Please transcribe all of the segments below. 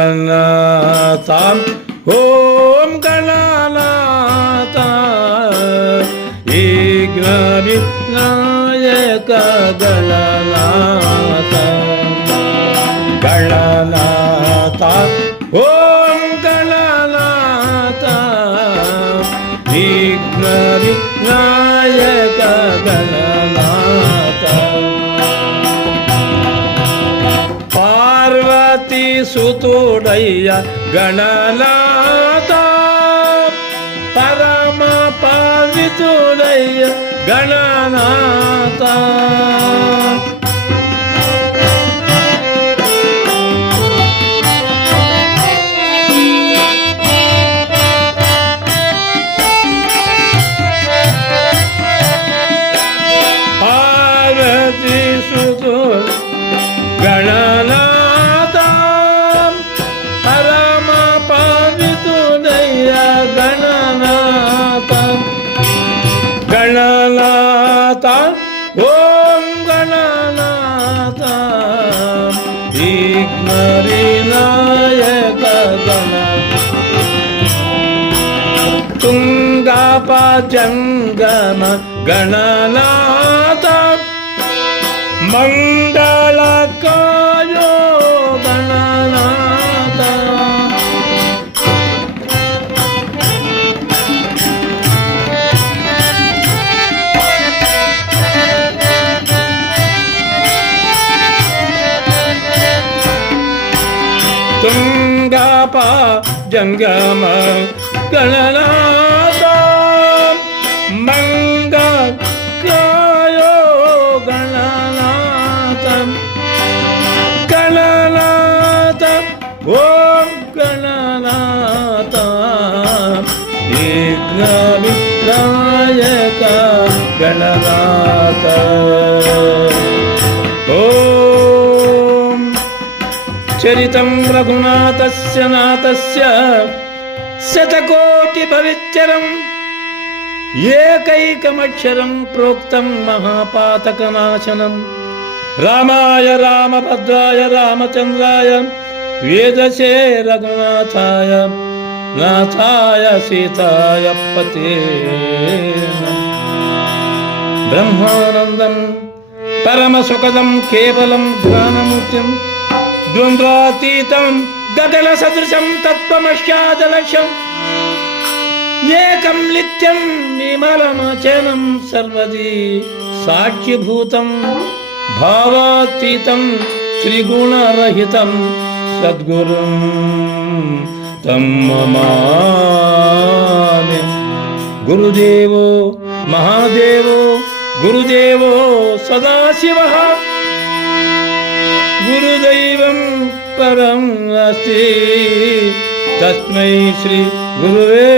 ಗಣನಾಥ ಓಂ ಗಣನಾಥ ವಿಘ್ನ ವಿನಾಯಕ ಗಣನಾಥ ಗಣನಾಥ ಓಂ ಗಣನಾಥ ವಿಘ್ನ ವಿನಾಯಕ ಗಣನಾಥ ಪಾರ್ವತಿ ಸುತುಡಯ್ಯ ಗಣನಾಥ ಪರಮ ಪಾವಿತುಡಯ್ಯ ಗಣನಾಥ ಪಾರ್ವತಿ ಸುತು ಗಣನಾಥ ಪರಮ ಪಾವಿತುಡಯ್ಯ ಗಣನಾಥ ಗಣನಾಥ ಓಂ ಗಣನಾಥ ವಿಘ್ನ ವಿನಾಯಕ ಗಣನಾಥ ತುಂಗಾಪ ಜಂಗಮ ಗಣನಾಥ ಮಂಗಳಕಾಯೋ ಗಣನಾಥ ತುಂಗಾಪ ಜಂಗಮ ಗಣನಾಥ ಮಂಗಳಕಾಯೋ ಗಣನಾಥ ಗಣನಾಥ ಓಂ ಗಣನಾಥ ವಿಘ್ನ ವಿನಾಯಕ ಗಣನಾಥ ಓಂ ಚರಿತಂ ರಘುನಾಥಸ್ಯ ನಾಥಸ್ಯ ಶತಕೋಟಿ ಭವಿಚ್ಚರಂ ಏಕೈಕಮಕ್ಷರಂ ಪ್ರೋಕ್ತಂ ಮಹಾಪಾತಕನಾಶನಂ ರಾಮಾಯ ರಾಮಭದ್ರಾಯ ರಾಮಚಂದ್ರಾಯ ವೇದಸೇ ರಘುನಾಥಾಯ ನಾಥಾಯ ಸೀತಾಯ ಪತೇ ಬ್ರಹ್ಮಾನಂದಂ ಪರಮಸುಖದಂ ಕೇವಲಂ ಜ್ಞಾನಮೂರ್ತಿಂ ದ್ವಂದ್ವಾತೀತಂ ಗಗನ ಸದೃಶಂ ತತ್ವಮಶ್ಯಾದಲಕ್ಷ್ಯಂ ಏಕಂ ನಿತ್ಯಂ ವಿಮಲಮಚಲಂ ಸರ್ವದಿ ಸಾಕ್ಷಿಭೂತಂ ಭಾವಾತೀತಂ ತ್ರಿಗುಣರಹಿತಂ ಸದ್ಗುರುಂ ತಂ ನಮಾಮಿ ಗುರುದೇವೋ ಮಹಾದೇವೋ ಗುರುದೇವೋ ಸದಾಶಿವಃ ಗುರುದೈವಂ ಪರಂ ಅಸ್ತಿ ತಸ್ಮೈ ಶ್ರೀ ಗುರುವೇ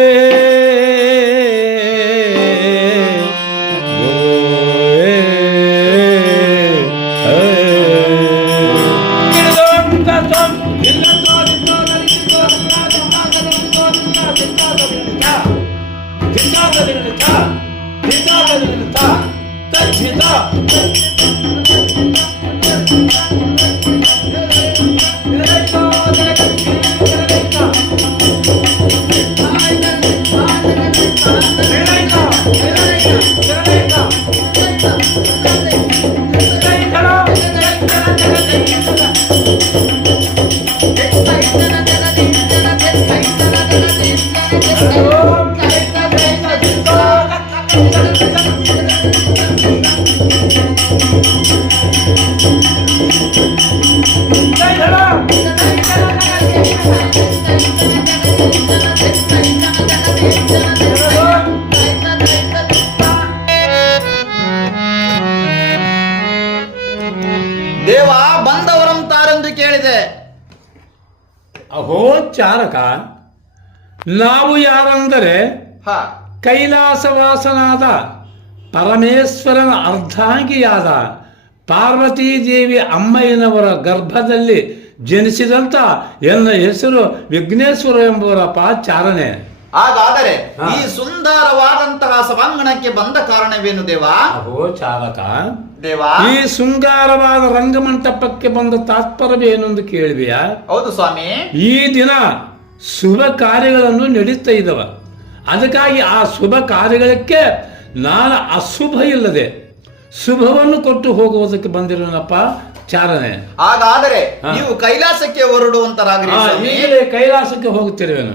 ದೇವ ಬಂದವರಂ ತಾರೆಂದು ಕೇಳಿದೆ. ಅಹೋ ಚಾರಕ, ನಾವು ಯಾರೆಂದರೆ ಹ ಕೈಲಾಸವಾಸನಾದ ಪರಮೇಶ್ವರನ ಅರ್ಧಾಂಗಿಯಾದ ಪಾರ್ವತೀದೇವಿ ಅಮ್ಮಯ್ಯನವರ ಗರ್ಭದಲ್ಲಿ ಜನಿಸಿದಂತ ಎನ್ನ ಹೆಸರು ವಿಘ್ನೇಶ್ವರ ಎಂಬುವರ ಪಾಚಾರಣೆ. ಹಾಗಾದರೆ ಈ ಸುಂದರವಾದಂತಹ ಸಭಾಂಗಣಕ್ಕೆ ಬಂದ ಕಾರಣವೇನು ದೇವಾ? ಅಹೋ ಚಾಲಕ, ದೇವಾ, ಈ ಶೃಂಗಾರವಾದ ರಂಗಮಂಟಪಕ್ಕೆ ಬಂದ ತಾತ್ಪರ್ಯವೇನೆಂದು ಕೇಳಿವೆಯಾ? ಹೌದು ಸ್ವಾಮಿ. ಈ ದಿನ ಶುಭ ಕಾರ್ಯಗಳನ್ನು ನಡೀತಾ ಇದ್ದವ. ಅದಕ್ಕಾಗಿ ಆ ಶುಭ ಕಾರ್ಯಗಳಿಗೆ ನಾನು ಅಶುಭ ಇಲ್ಲದೆ ಶುಭವನ್ನು ಕೊಟ್ಟು ಹೋಗುವುದಕ್ಕೆ ಬಂದಿರೋನಪ್ಪ ಚಾರಣೆ. ಹಾಗಾದರೆ ನೀವು ಕೈಲಾಸಕ್ಕೆ ಹೊರಡುವಂತರಾಗ್ರಿ ಸ್ವಾಮಿ. ಈಗಲೇ ಕೈಲಾಸಕ್ಕೆ ಹೋಗುತ್ತಿರುವೆನು.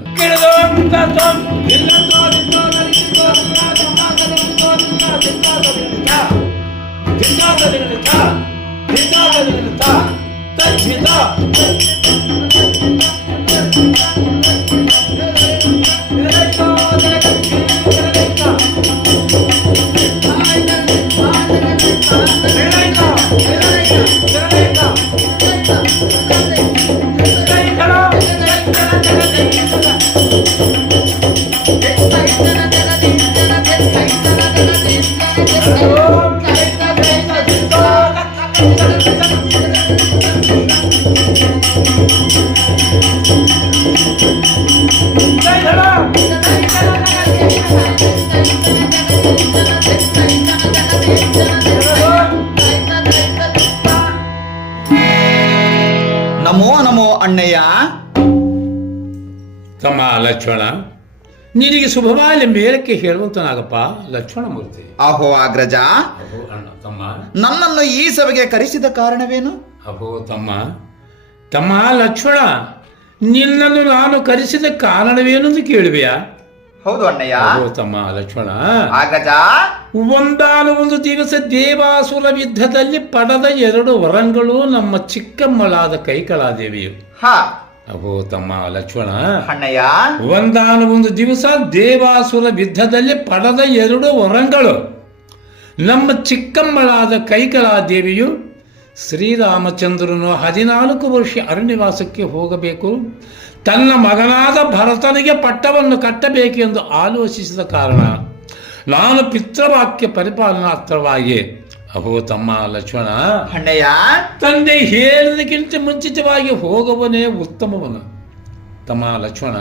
ನಮೋ ನಮೋ ಅಣ್ಣಯ್ಯ. ತಮ್ಮ ಲಕ್ಷ್ಮಣ, ನಿನಗೆ ಶುಭವಾಗಲಿ ಮೇಲಕ್ಕೆ ಹೇಳುವಂತನಾಗಪ್ಪ ಲಕ್ಷ್ಮಣಮೂರ್ತಿ. ಅಹೋ ಅಗ್ರಜ, ಅಹೋ ಅಣ್ಣ ತಮ್ಮ, ನನ್ನನ್ನು ಈ ಸಭೆಗೆ ಕರೆಸಿದ ಕಾರಣವೇನು? ಅಹೋ ತಮ್ಮ ತಮ್ಮ ಲಕ್ಷ್ಮಣ, ನಿನ್ನನ್ನು ನಾನು ಕರೆಸಿದ ಕಾರಣವೇನೆಂದು ಕೇಳುವೆಯಾ? ಹೌದು ಅಣ್ಣಯ್ಯ. ಅಹೋ ತಮ್ಮ ಲಕ್ಷ್ಮಣ, ಅಗ್ರಜ, ಒಂದಾನೊಂದು ದಿವಸ ದೇವಾಸುರ ಯುದ್ಧದಲ್ಲಿ ಪಡೆದ 2 ವರಗಳು ನಮ್ಮ ಚಿಕ್ಕಮ್ಮಳಾದ ಕೈಕಳಾದೇವಿಯು. ಹ ಅಹೋ ತಮ್ಮ ಲಕ್ಷ್ಮಣ, ಅಣ್ಣಯ್ಯ, ಒಂದಾನೊಂದು ದಿವಸ ದೇವಾಸುರ ಯುದ್ಧದಲ್ಲಿ ಪಡೆದ 2 ವರಗಳು ನಮ್ಮ ಚಿಕ್ಕಮ್ಮಳಾದ ಕೈಕಳಾದೇವಿಯು ಶ್ರೀರಾಮಚಂದ್ರನು 14 ವರ್ಷ ಅರಣ್ಯವಾಸಕ್ಕೆ ಹೋಗಬೇಕು, ತನ್ನ ಮಗನಾದ ಭರತನಿಗೆ ಪಟ್ಟವನ್ನು ಕಟ್ಟಬೇಕು ಎಂದು ಆಲೋಚಿಸಿದ ಕಾರಣ ನಾನು ಪಿತೃವಾಕ್ಯ ಪರಿಪಾಲನಾರ್ಥವಾಗಿ ಅಹೋ ತಮ್ಮ ಲಕ್ಷ್ಮಣ, ಅಣ್ಣಯ್ಯ, ತಂದೆ ಹೇಳಿದಕ್ಕಿಂತ ಮುಂಚಿತವಾಗಿ ಹೋಗುವನೇ ಉತ್ತಮವನು. ತಮ್ಮ ಲಕ್ಷ್ಮಣ,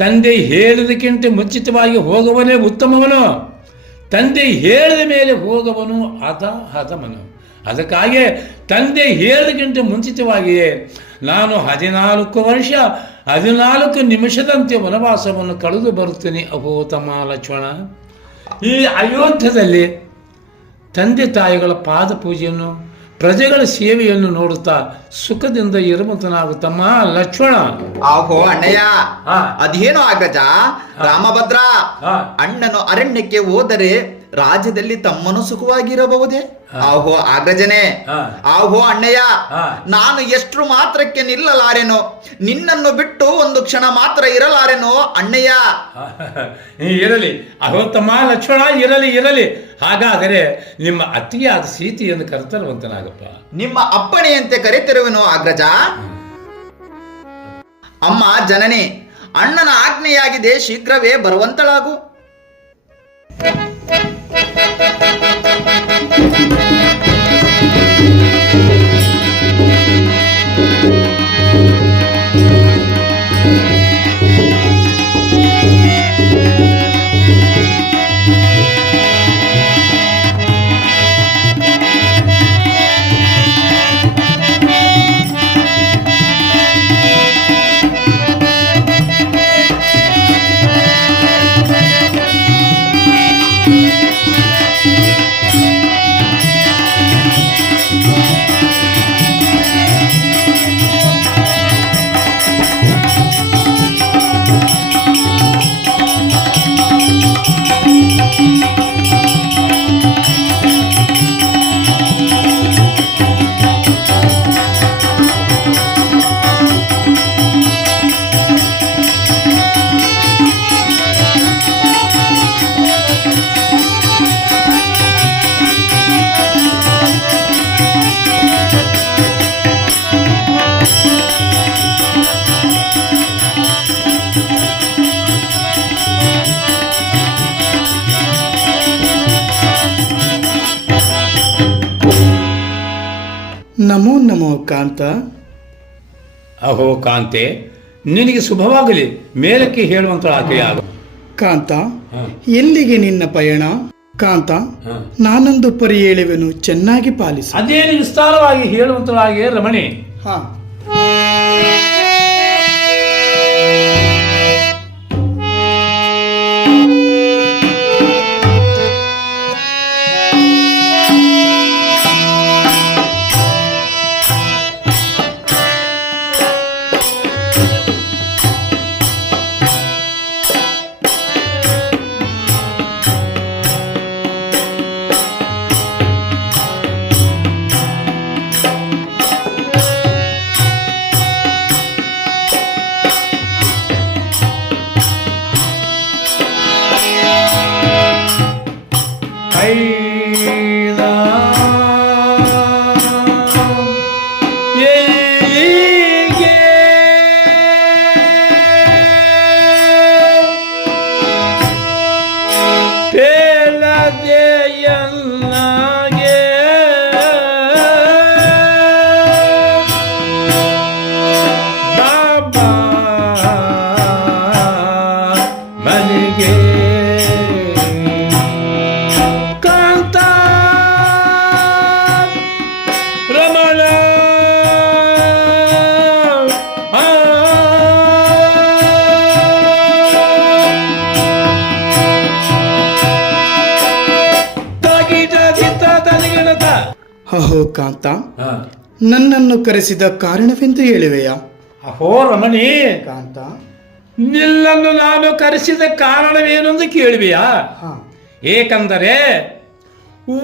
ತಂದೆ ಹೇಳಿದಕ್ಕಿಂತ ಮುಂಚಿತವಾಗಿ ಹೋಗುವನೇ ಉತ್ತಮವನು, ತಂದೆ ಹೇಳಿದ ಮೇಲೆ ಹೋಗುವನು ಹತಮನು. ಅದಕ್ಕಾಗಿ ತಂದೆ ಹೇಳಿದಕ್ಕಿಂತ ಮುಂಚಿತವಾಗಿಯೇ ನಾನು 14 ವರ್ಷ 14 ನಿಮಿಷದಂತೆ ವನವಾಸವನ್ನು ಕಳೆದು ಬರುತ್ತೇನೆ. ಅಹೋ ತಮ್ಮ ಲಕ್ಷ್ಮಣ, ಈ ಅಯೋಧ್ಯದಲ್ಲಿ ತಂದೆ ತಾಯಿಗಳ ಪಾದ ಪೂಜೆಯನ್ನು ಪ್ರಜೆಗಳ ಸೇವೆಯನ್ನು ನೋಡುತ್ತಾ ಸುಖದಿಂದ ಇರುವಂತನಾಗು ತಮ್ಮ ಲಕ್ಷ್ಮಣ. ಆಹೋ ಅಣ್ಣಯ್ಯ, ಅದೇನೋ ಅಗ್ರಜ ರಾಮಭದ್ರ, ಅಣ್ಣನು ಅರಣ್ಯಕ್ಕೆ ಹೋದರೆ ರಾಜ್ಯದಲ್ಲಿ ತಮ್ಮನು ಸುಖವಾಗಿರಬಹುದೇ? ಆಹೋ ಅಗ್ರಜನೆ, ಆಹೋ ಅಣ್ಣಯ್ಯ, ನಾನು ಎಷ್ಟು ಮಾತ್ರಕ್ಕೆ ನಿಲ್ಲಲಾರೆನೋ, ನಿನ್ನನ್ನು ಬಿಟ್ಟು ಒಂದು ಕ್ಷಣ ಮಾತ್ರ ಇರಲಾರೆನೋ ಅಣ್ಣಯ್ಯ. ಇರಲಿ ಅಹೋ ತಮ್ಮ ಲಕ್ಷ್ಮಣ, ಇರಲಿ ಇರಲಿ. ಹಾಗಾದರೆ ನಿಮ್ಮ ಅತ್ತಿಗೆಯಾದ ಸೀತೆಯನ್ನು ಕರೆತರುವಂತನಾಗಪ್ಪ. ನಿಮ್ಮ ಅಪ್ಪಣೆಯಂತೆ ಕರೆತಿರುವೆನು ಅಗ್ರಜ. ಅಮ್ಮ ಜನನಿ, ಅಣ್ಣನ ಆಜ್ಞೆಯಾಗಿದೆ, ಶೀಘ್ರವೇ ಬರುವಂತಳಾಗು. ನಮೋ ಕಾಂತ. ಅಹೋ ಕಾಂತೆ, ನಿನಗೆ ಶುಭವಾಗಲಿ. ಮೇಲಕ್ಕೆ ಹೇಳುವಂತಳಾಕೆಯಾಗ. ಕಾಂತ, ಎಲ್ಲಿಗೆ ನಿನ್ನ ಪಯಣ? ಕಾಂತ, ನಾನೊಂದು ಪರಿ ಹೇಳುವೆನು, ಚೆನ್ನಾಗಿ ಪಾಲಿಸು. ಅದೇನು ವಿಸ್ತಾರವಾಗಿ ಹೇಳುವಂತಳಾಗೆ ರಮಣಿ. ಹಾ. ಅಹೋ ಕಾಂತ, ನನ್ನನ್ನು ಕರೆಸಿದ ಕಾರಣವೆಂದು ಹೇಳುವೆಯಾ? ಅಹೋ ರಮಣಿ ಕಾಂತ, ನಿನ್ನನ್ನು ನಾನು ಕರೆಸಿದ ಕಾರಣವೇನೆಂದು ಕೇಳುವೆಯಾ? ಏಕೆಂದರೆ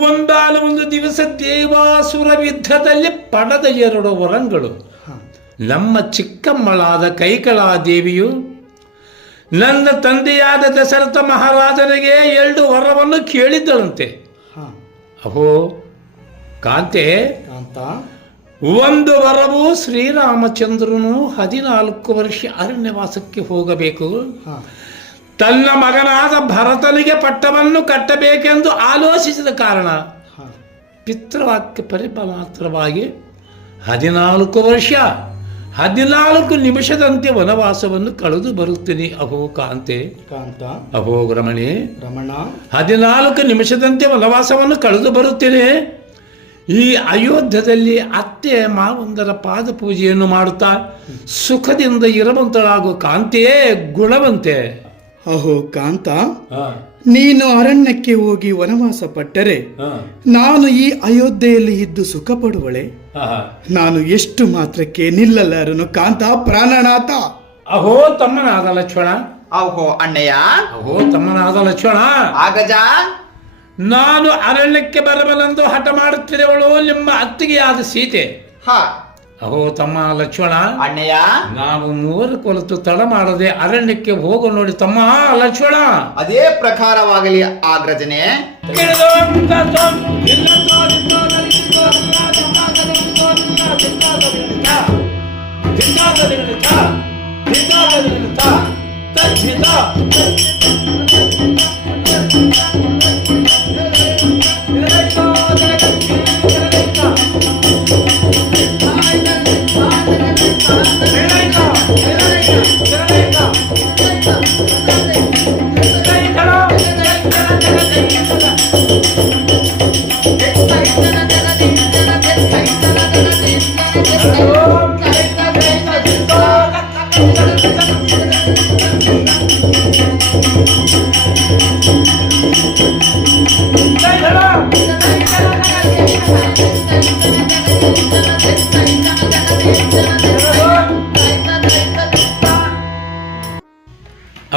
ಒಂದಾನೊಂದು ದಿವಸ ದೇವಾಸುರ ಯುದ್ಧದಲ್ಲಿ ಪಡೆದ 2 ವರಗಳು ನಮ್ಮ ಚಿಕ್ಕಮ್ಮಳಾದ ಕೈಕಳಾದೇವಿಯು ನನ್ನ ತಂದೆಯಾದ ದಶರಥ ಮಹಾರಾಜನಿಗೆ 2 ವರವನ್ನು ಕೇಳಿದ್ದಳಂತೆ. ಅಹೋ ಕಾಂತೆ, ಒಂದು ವರವು ಶ್ರೀರಾಮಚಂದ್ರನು 14 ವರ್ಷ ಅರಣ್ಯವಾಸಕ್ಕೆ ಹೋಗಬೇಕು, ತನ್ನ ಮಗನಾದ ಭರತನಿಗೆ ಪಟ್ಟವನ್ನು ಕಟ್ಟಬೇಕೆಂದು ಆಲೋಚಿಸಿದ ಕಾರಣ ಪಿತೃವಾಕ್ಯ ಪರಿಮಾತ್ರವಾಗಿ 14 ವರ್ಷ 14 ನಿಮಿಷದಂತೆ ವನವಾಸವನ್ನು ಕಳೆದು ಬರುತ್ತೀನಿ. ಅಹೋ ಕಾಂತೆ, ಅಹೋ ರಮಣಿ, 14 ನಿಮಿಷದಂತೆ ವನವಾಸವನ್ನು ಕಳೆದು ಬರುತ್ತೇನೆ. ಈ ಅಯೋಧ್ಯದಲ್ಲಿ ಅತ್ತೆ ಮಾವಂದರ ಪಾದ ಪೂಜೆಯನ್ನು ಮಾಡುತ್ತಾ ಸುಖದಿಂದ ಇರುವಂತಳಾಗೋ ಕಾಂತೆಯೇ ಗುಣವಂತೆ. ಅಹೋ ಕಾಂತ, ನೀನು ಅರಣ್ಯಕ್ಕೆ ಹೋಗಿ ವನವಾಸ ಪಟ್ಟರೆ ನಾನು ಈ ಅಯೋಧ್ಯೆಯಲ್ಲಿ ಇದ್ದು ಸುಖ ಪಡುವಳೆ? ನಾನು ಎಷ್ಟು ಮಾತ್ರಕ್ಕೆ ನಿಲ್ಲಲಾರನು ಕಾಂತ, ಪ್ರಾಣನಾಥ. ಅಹೋ ತಮ್ಮನಾದ ಲಕ್ಷ್ಮಣ. ಅಹೋ ಅಣ್ಣಯ್ಯ. ಅಹೋ ತಮ್ಮನಾದ ಲಕ್ಷ್ಮಣ. ಆಗಜ, ನಾನು ಅರಣ್ಯಕ್ಕೆ ಬರಬಲೆಂದು ಹಠ ಮಾಡುತ್ತಿರುವಳು ನಿಮ್ಮ ಅತ್ತಿಗೆಯಾದ ಸೀತೆ. ಅಹೋ ತಮ್ಮ ಲಕ್ಷ್ಮಣ. ಅಣ್ಣಯ್ಯ, ನಾವು 3 ಕೊಲತು ತಡ ಮಾಡದೆ ಅರಣ್ಯಕ್ಕೆ ಹೋಗೋ ನೋಡಿ ತಮ್ಮ ಲಕ್ಷ್ಮಣ. ಅದೇ ಪ್ರಕಾರವಾಗಲಿ ಆಗ್ರಜನೆ.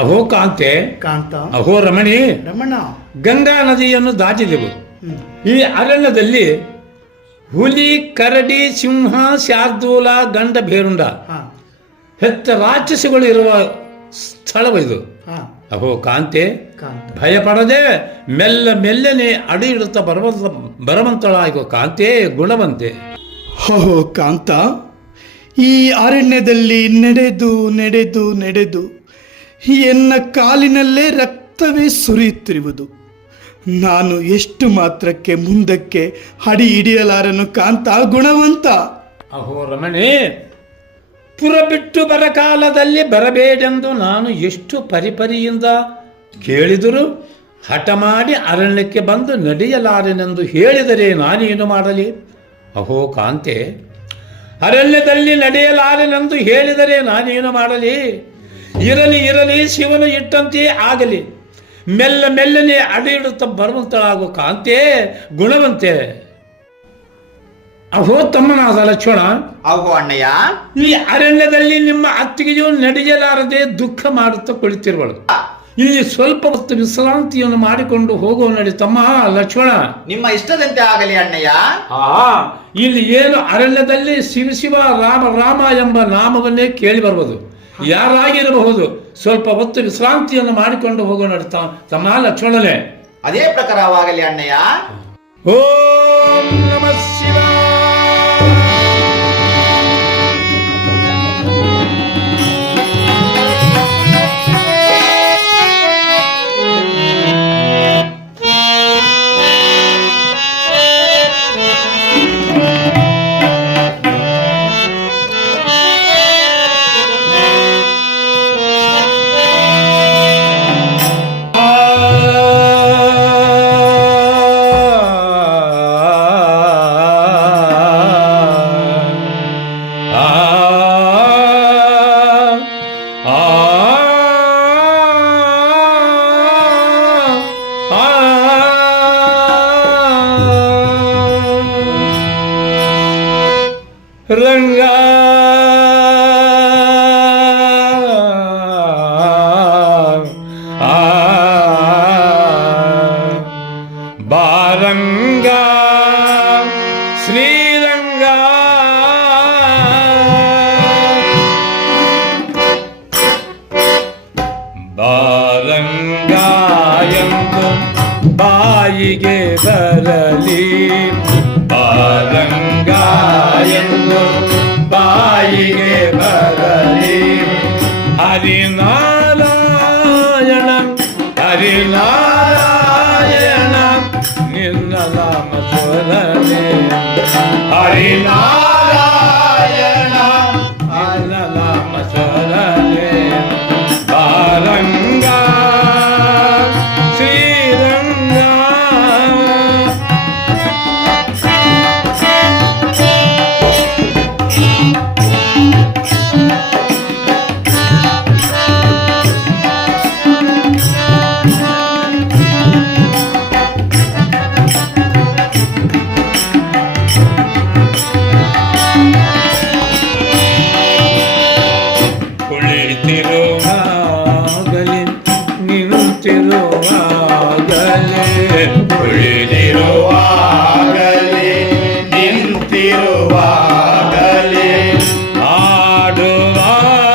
ಅಹೋ ಕಾಂತೆ, ಅಹೋ ರಮಣಿ, ಗಂಗಾ ನದಿಯನ್ನು ದಾಟಿದೆವು. ಈ ಅರಣ್ಯದಲ್ಲಿ ಹುಲಿ, ಕರಡಿ, ಸಿಂಹ, ಶಾರ್ದೂಲ, ಗಂಡ ಭೇರುಂಡ ಹೆತ್ತ ರಾಕ್ಷಸಿಗಳು ಇರುವ ಸ್ಥಳವಿದು. ಅಹೋ ಕಾಂತೆ, ಭಯಪಡದೆ ಮೆಲ್ಲನೆ ಅಡಿ ಇಡುತ್ತಾ ಬರುವಂತಳಾಗೋ ಕಾಂತೆ ಗುಣವಂತೆ. ಅಹೋ ಕಾಂತ, ಈ ಅರಣ್ಯದಲ್ಲಿ ನಡೆದು ಎನ್ನ ಕಾಲಿನಲ್ಲೇ ರಕ್ತವೇ ಸುರಿಯುತ್ತಿರುವುದು. ನಾನು ಎಷ್ಟು ಮಾತ್ರಕ್ಕೆ ಮುಂದಕ್ಕೆ ಅಡಿ ಹಿಡಿಯಲಾರನು ಕಾಂತ, ಗುಣವಂತ. ಅಹೋ ರಮಣಿ, ಪುರ ಬಿಟ್ಟು ಬರಕಾಲದಲ್ಲಿ ಬರಬೇಡೆಂದು ನಾನು ಎಷ್ಟು ಪರಿಪರಿಯಿಂದ ಕೇಳಿದರೂ ಹಠ ಮಾಡಿ ಅರಣ್ಯಕ್ಕೆ ಬಂದು ನಡೆಯಲಾರೆನೆಂದು ಹೇಳಿದರೆ ನಾನೇನು ಮಾಡಲಿ? ಅಹೋ ಕಾಂತೆ, ಅರಣ್ಯದಲ್ಲಿ ನಡೆಯಲಾರೆನೆಂದು ಹೇಳಿದರೆ ನಾನೇನು ಮಾಡಲಿ? ಇರಲಿ ಇರಲಿ, ಶಿವನು ಇಟ್ಟಂತೆ ಆಗಲಿ. ಮೆಲ್ಲ ಮೆಲ್ಲನೆ ಅಡಿಯಿಡುತ್ತಾ ಬರುವಂತಳಾಗೋ ಕಾಂತೆ, ಗುಣವಂತೆ. ಅಹೋ ತಮ್ಮನಾದ ಲಕ್ಷ್ಮಣ, ಅಹೋ ಅಣ್ಣಯ್ಯ, ಈ ಅರಣ್ಯದಲ್ಲಿ ನಿಮ್ಮ ಅತ್ತಿಗೆಯು ನಡೆಯಲಾರದೆ ದುಃಖ ಮಾಡುತ್ತಾ ಕುಳಿತಿರುವಳು. ಇಲ್ಲಿ ಸ್ವಲ್ಪ ಹೊತ್ತು ವಿಶ್ರಾಂತಿಯನ್ನು ಮಾಡಿಕೊಂಡು ಹೋಗುವ ನಡಿ ತಮ್ಮ ಲಕ್ಷ್ಮಣ. ನಿಮ್ಮ ಇಷ್ಟದಂತೆ ಆಗಲಿ ಅಣ್ಣಯ್ಯ. ಇಲ್ಲಿ ಏನು ಅರಣ್ಯದಲ್ಲಿ ಶಿವ ಶಿವ ರಾಮ ರಾಮ ಎಂಬ ನಾಮವನ್ನೇ ಕೇಳಿ ಬರುವುದು. ಯಾರಾಗಿರಬಹುದು, ಸ್ವಲ್ಪ ಹೊತ್ತು ವಿಶ್ರಾಂತಿಯನ್ನು ಮಾಡಿಕೊಂಡು ಹೋಗೋಣ ನಡಿ ತಮ್ಮ ಲಕ್ಷ್ಮಣನೇ. ಅದೇ ಪ್ರಕಾರವಾಗಲಿ ಅಣ್ಣಯ್ಯ. ಓಂ ನಮಃ ಶಿವಾಯ. ರಂಗ ಬಾರಂಗ ಶ್ರೀರಂಗ ಬಾರಂಗ ಎಂದು ಬಾಯಿಗೆ ಬರಲಿ, ಬಾರಂಗ ಎಂದು ಬಾಯಿಗೆ ಬರಲಿ. ಹರಿನಾರಾಯಣ ಹರಿನಾರಾಯಣ ನಿನ್ನ ನಾಮ ಸ್ವರನೆ, ಹರಿನಾರಾಯಣ ನಿನ್ನ ನಾಮ ಸ್ವರನೆ. ಬಾರಂಗ ಶ್ರೀರಂಗ ಕುಳಿತಿರುವಾಗಲೇ ನಿಂತಿರುವಾಗಲೇ, ಕುಳಿತಿರುವಾಗಲೇ ನಿಂತಿರುವಾಗಲೇ, ಆಡುವಾಗಲೇ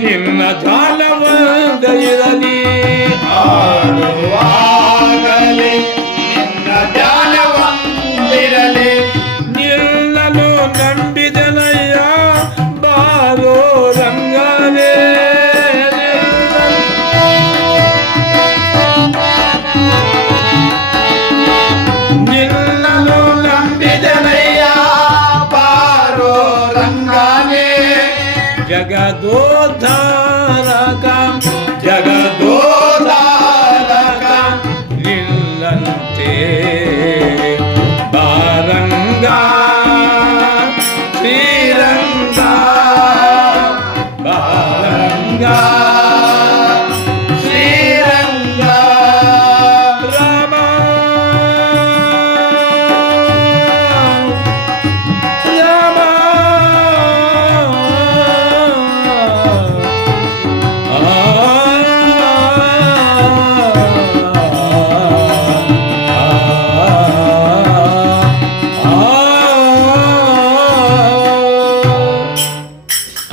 ನಿನ್ನ ಧ್ಯಾನವಂದಿರಲಿ, ಆಡುವಾಗಲೇ ನಿನ್ನ ಧ್ಯಾನವಂದಿರಲಿ. ನಿನ್ನನು ನಂಬಿದನಯ್ಯ ಬಾರೋ ರಂಗನೇ, ನಿನ್ನನು ನಂಬಿದನಯ್ಯ ಬಾರೋ ರಂಗನೇ. ಜಗದೋದ್ಧಾರಕ ಜಗದೋದ್ಧಾರಕ ನಿನ್ನಂತೆ ಬಾರಂಗ ಶ್ರೀರಂಗ, ಬಾರಂಗ ಶ್ರೀರಂಗ. ರಾಮ ರಾಮ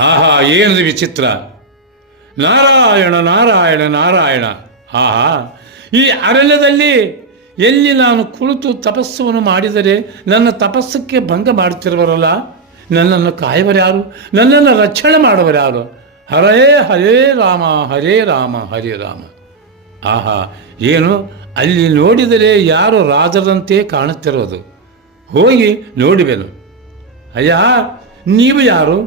ಆಹಾ, ಏನು ವಿಚಿತ್ರ! ನಾರಾಯಣ ನಾರಾಯಣ ನಾರಾಯಣ. ಆಹಾ, ಈ ಅರಣ್ಯದಲ್ಲಿ ಎಲ್ಲಿ ನಾನು ಕುಳಿತು ತಪಸ್ಸವನ್ನು ಮಾಡಿದರೆ ನನ್ನ ತಪಸ್ಸಕ್ಕೆ ಭಂಗ ಮಾಡುತ್ತಿರುವರಲ್ಲ, ನನ್ನನ್ನು ಕಾಯುವರ್ಯಾರು, ನನ್ನನ್ನು ರಕ್ಷಣೆ ಮಾಡುವರ್ಯಾರು? ಹರೇ ಹರೇ ರಾಮ ಹರೇ ರಾಮ ಹರೇ ರಾಮ. ಆಹಾ, ಏನು ಅಲ್ಲಿ ನೋಡಿದರೆ ಯಾರು ರಾಜರಂತೆ ಕಾಣುತ್ತಿರೋದು. ಹೋಗಿ ನೋಡುವೆನು. ಅಯ್ಯ, ನೀವು ಯಾರು?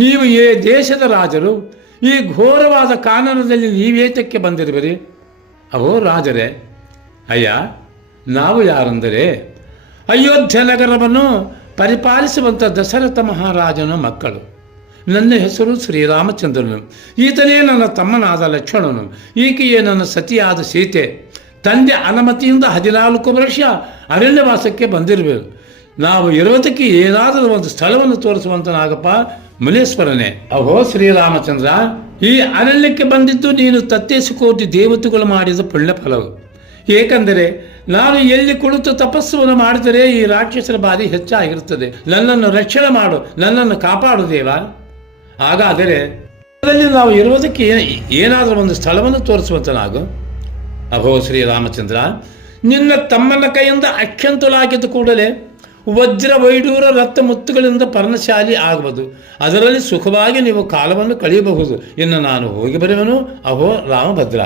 ನೀವು ಈ ದೇಶದ ರಾಜರು. ಈ ಘೋರವಾದ ಕಾನನದಲ್ಲಿ ನೀವೇತಕ್ಕೆ ಬಂದಿರುವಿರಿ? ಅಹೋ ರಾಜರೇ, ಅಯ್ಯ, ನಾವು ಯಾರೆಂದರೆ ಅಯೋಧ್ಯ ನಗರವನ್ನು ಪರಿಪಾಲಿಸುವಂಥ ದಶರಥ ಮಹಾರಾಜನ ಮಕ್ಕಳು. ನನ್ನ ಹೆಸರು ಶ್ರೀರಾಮಚಂದ್ರನು. ಈತನೇ ನನ್ನ ತಮ್ಮನಾದ ಲಕ್ಷ್ಮಣನು. ಈಕೆಯೇ ನನ್ನ ಸತಿಯಾದ ಸೀತೆ. ತಂದೆ ಅನುಮತಿಯಿಂದ 14 ವರ್ಷ ಅರಣ್ಯವಾಸಕ್ಕೆ ಬಂದಿರುವೆವು. ನಾವು ಇರುವುದಕ್ಕೆ ಏನಾದರೂ ಒಂದು ಸ್ಥಳವನ್ನು ತೋರಿಸುವಂತ ನಾಗಪ್ಪ ಮುನೇಶ್ವರನೇ. ಅಹೋ ಶ್ರೀರಾಮಚಂದ್ರ, ಈ ಅರಣ್ಯಕ್ಕೆ ಬಂದಿದ್ದು ನೀನು 33 ಕೋಟಿ ದೇವತೆಗಳು ಮಾಡಿದ ಪುಣ್ಯ ಫಲವು. ಏಕೆಂದರೆ ನಾನು ಎಲ್ಲಿ ಕುಳಿತು ತಪಸ್ಸನ್ನು ಮಾಡಿದರೆ ಈ ರಾಕ್ಷಸರ ಬಾರಿ ಹೆಚ್ಚಾಗಿರುತ್ತದೆ. ನನ್ನನ್ನು ರಕ್ಷಣೆ ಮಾಡು, ನನ್ನನ್ನು ಕಾಪಾಡು ದೇವ. ಹಾಗಾದರೆ ನಾವು ಇರುವುದಕ್ಕೆ ಏನಾದರೂ ಒಂದು ಸ್ಥಳವನ್ನು ತೋರಿಸುವಂತನಾಗು. ಅಹೋ ಶ್ರೀರಾಮಚಂದ್ರ, ನಿನ್ನ ತಮ್ಮನ ಕೈಯಿಂದ ಅಕ್ಷಂತುಲಾಗಿದ್ದ ಕೂಡಲೇ ವಜ್ರ ವೈಡೂರ ರಕ್ತ ಮುತ್ತುಗಳಿಂದ ಪರ್ಣಶಾಲಿ ಆಗುವುದು. ಅದರಲ್ಲಿ ಸುಖವಾಗಿ ನೀವು ಕಾಲವನ್ನು ಕಳೆಯಬಹುದು. ಇನ್ನು ನಾನು ಹೋಗಿ ಬರುವೆನು. ಅಹೋ ರಾಮಭದ್ರ.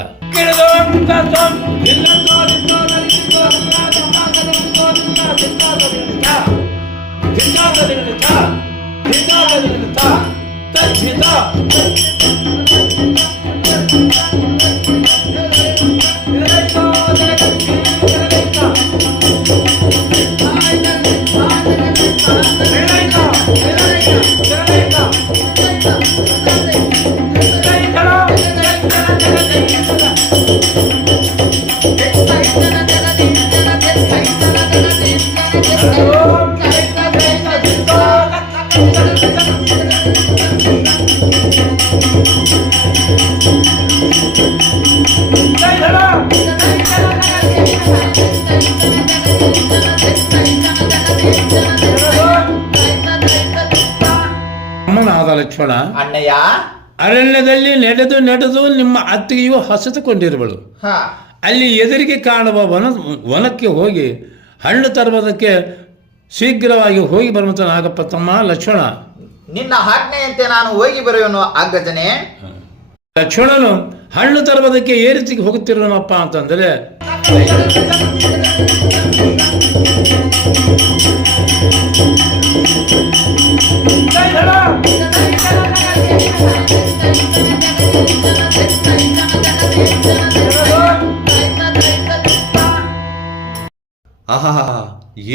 ಅಮ್ಮನಾದ ಲಕ್ಷ್ಮಣ, ಅಣ್ಣಯ್ಯ, ಅರಣ್ಯದಲ್ಲಿ ನಡೆದು ನಿಮ್ಮ ಅತ್ತಿಗೆಯು ಹಸಿದುಕೊಂಡಿರುವಳು. ಅಲ್ಲಿ ಎದುರಿಗೆ ಕಾಣುವ ವನಕ್ಕೆ ಹೋಗಿ ಹಣ್ಣು ತರುವುದಕ್ಕೆ ಶೀಘ್ರವಾಗಿ ಹೋಗಿ ಬರುವಂತ ನಾಗಪ್ಪ ತಮ್ಮ ಲಕ್ಷ್ಮಣ. ನಿನ್ನ ಆಜ್ಞೆಯಂತೆ ನಾನು ಹೋಗಿ ಬರುವೆನು ಅಗ್ಗಜನೆ. ಲಕ್ಷ್ಮಣನು ಹಣ್ಣು ತರುವುದಕ್ಕೆ ಏ ರೀತಿಗೆ ಹೋಗುತ್ತಿರುವನಪ್ಪ ಅಂತಂದರೆ, ಆಹಾ,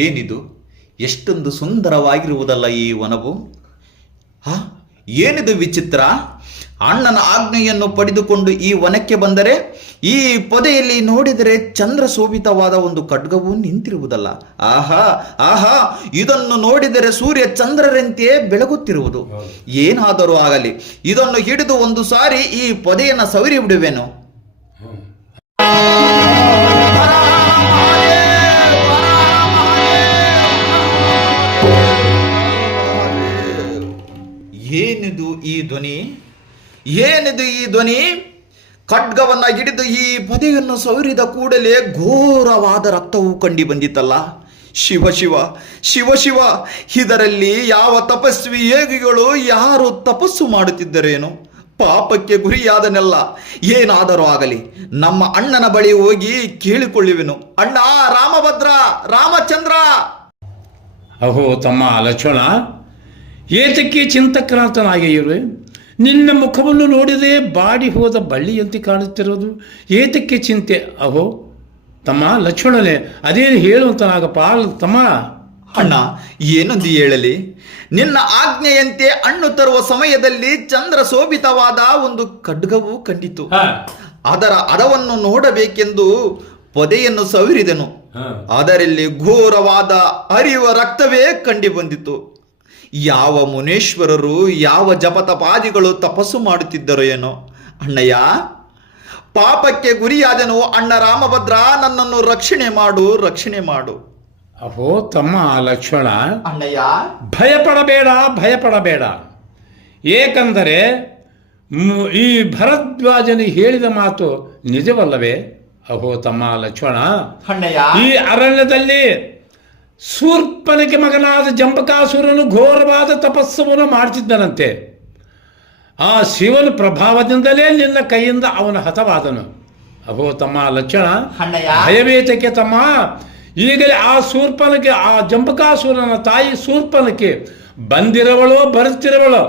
ಏನಿದು? ಎಷ್ಟೊಂದು ಸುಂದರವಾಗಿರುವುದಲ್ಲ ಈ ವನವು. ಏನಿದು ವಿಚಿತ್ರ? ಅಣ್ಣನ ಆಜ್ಞೆಯನ್ನು ಪಡೆದುಕೊಂಡು ಈ ವನಕ್ಕೆ ಬಂದರೆ ಈ ಪೊದೆಯಲ್ಲಿ ನೋಡಿದರೆ ಚಂದ್ರ ಶೋಭಿತವಾದ ಒಂದು ಖಡ್ಗವು ನಿಂತಿರುವುದಲ್ಲ. ಆಹಾ ಆಹಾ, ಇದನ್ನು ನೋಡಿದರೆ ಸೂರ್ಯ ಚಂದ್ರರಂತೆಯೇ ಬೆಳಗುತ್ತಿರುವುದು. ಏನಾದರೂ ಆಗಲಿ, ಇದನ್ನು ಹಿಡಿದು ಒಂದು ಸಾರಿ ಈ ಪೊದೆಯನ್ನು ಸವರಿ ಬಿಡುವೆನು. ಏನಿದು ಈ ಧ್ವನಿ? ಏನಿದು ಈ ಧ್ವನಿ? ಖಡ್ಗವನ್ನ ಹಿಡಿದು ಈ ಪೊದೆಯನ್ನು ಸವರಿದ ಕೂಡಲೇ ಘೋರವಾದ ರಕ್ತವು ಕಂಡು ಬಂದಿತ್ತಲ್ಲ. ಶಿವ ಶಿವ ಶಿವ ಶಿವ, ಇದರಲ್ಲಿ ಯಾವ ತಪಸ್ವಿ ಯೋಗಿಗಳು ಯಾರು ತಪಸ್ಸು ಮಾಡುತ್ತಿದ್ದರೇನು? ಪಾಪಕ್ಕೆ ಗುರಿಯಾದನೆಲ್ಲ. ಏನಾದರೂ ಆಗಲಿ, ನಮ್ಮ ಅಣ್ಣನ ಬಳಿ ಹೋಗಿ ಕೇಳಿಕೊಳ್ಳುವೆನು. ಅಣ್ಣ ರಾಮಭದ್ರ, ರಾಮಚಂದ್ರ. ಅಹೋ ತಮ್ಮ ಲಕ್ಷ್ಮಣ, ಏತಕ್ಕೆ ಚಿಂತಕ್ರಾಂತನಾಗಿ ಇರುವೆ? ನಿನ್ನ ಮುಖವನ್ನು ನೋಡಿದೆ ಬಾಡಿ ಹೋದ ಬಳ್ಳಿಯಂತೆ ಕಾಣುತ್ತಿರೋದು. ಏತಕ್ಕೆ ಚಿಂತೆ? ಅಹೋ ತಮ್ಮ ಲಕ್ಷ್ಮಣನೇ, ಅದೇನು ಹೇಳುವಂತನಾಗಪ್ಪ ತಮ್ಮ. ಅಣ್ಣ, ಏನೊಂದು ಹೇಳಲಿ? ನಿನ್ನ ಆಜ್ಞೆಯಂತೆ ಹಣ್ಣು ತರುವ ಸಮಯದಲ್ಲಿ ಚಂದ್ರ ಶೋಭಿತವಾದ ಒಂದು ಖಡ್ಗವು ಕಂಡಿತು. ಅದರ ಹದವನ್ನು ನೋಡಬೇಕೆಂದು ಪೊದೆಯನ್ನು ಸವರಿದೆನು. ಅದರಲ್ಲಿ ಘೋರವಾದ ಹರಿಯುವ ರಕ್ತವೇ ಕಂಡು ಬಂದಿತು. ಯಾವ ಮುನೇಶ್ವರರು, ಯಾವ ಜಪತಪಾದಿಗಳು ತಪಸ್ಸು ಮಾಡುತ್ತಿದ್ದರೋ ಏನೋ. ಅಣ್ಣಯ್ಯ, ಪಾಪಕ್ಕೆ ಗುರಿಯಾದೆನು. ಅಣ್ಣ ರಾಮಭದ್ರ, ನನ್ನನ್ನು ರಕ್ಷಣೆ ಮಾಡು, ರಕ್ಷಣೆ ಮಾಡು. ಅಹೋ ತಮ್ಮ ಲಕ್ಷ್ಮಣ, ಅಣ್ಣಯ್ಯ, ಭಯಪಡಬೇಡ. ಏಕೆಂದರೆ ಈ ಭರದ್ವಾಜನು ಹೇಳಿದ ಮಾತು ನಿಜವಲ್ಲವೇ? ಅಹೋ ತಮ್ಮ ಲಕ್ಷ್ಮಣ, ಅಣ್ಣಯ್ಯ, ಈ ಅರಣ್ಯದಲ್ಲಿ ಶೂರ್ಪನಖಿ ಮಗನಾದ ಜಂಬಕಾಸುರನು ಘೋರವಾದ ತಪಸ್ಸವನ್ನು ಮಾಡುತ್ತಿದ್ದನಂತೆ. ಆ ಶಿವನ ಪ್ರಭಾವದಿಂದಲೇ ನಿನ್ನ ಕೈಯಿಂದ ಅವನ ಹತವಾದನು. ಅಹೋ ತಮ್ಮ ಲಕ್ಷ್ಮಣ, ಭಯವೇತಕ್ಕೆ ತಮ್ಮ? ಈಗಲೇ ಆ ಜಂಬಕಾಸುರನ ತಾಯಿ ಶೂರ್ಪನಖಿ ಬಂದಿರವಳೋ ಬರುತ್ತಿರವಳೋ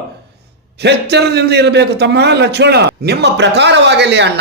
ಎಚ್ಚರದಿಂದ ಇರಬೇಕು ತಮ್ಮ ಲಕ್ಷ್ಮಣ. ನಿಮ್ಮ ಪ್ರಕಾರವಾಗಲಿ ಅಣ್ಣ.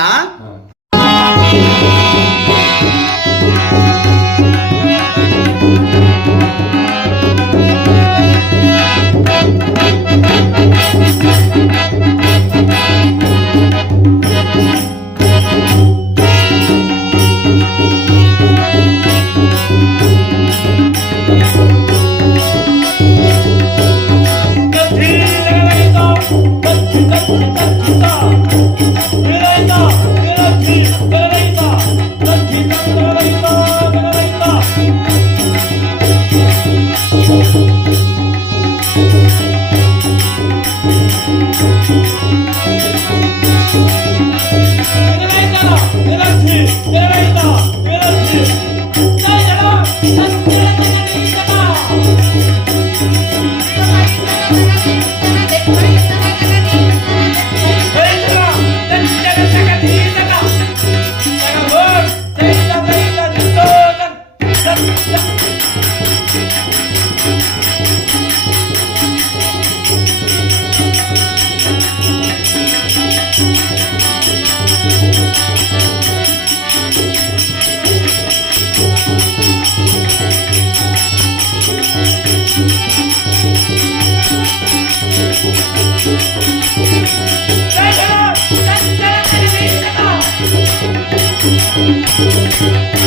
Thank you.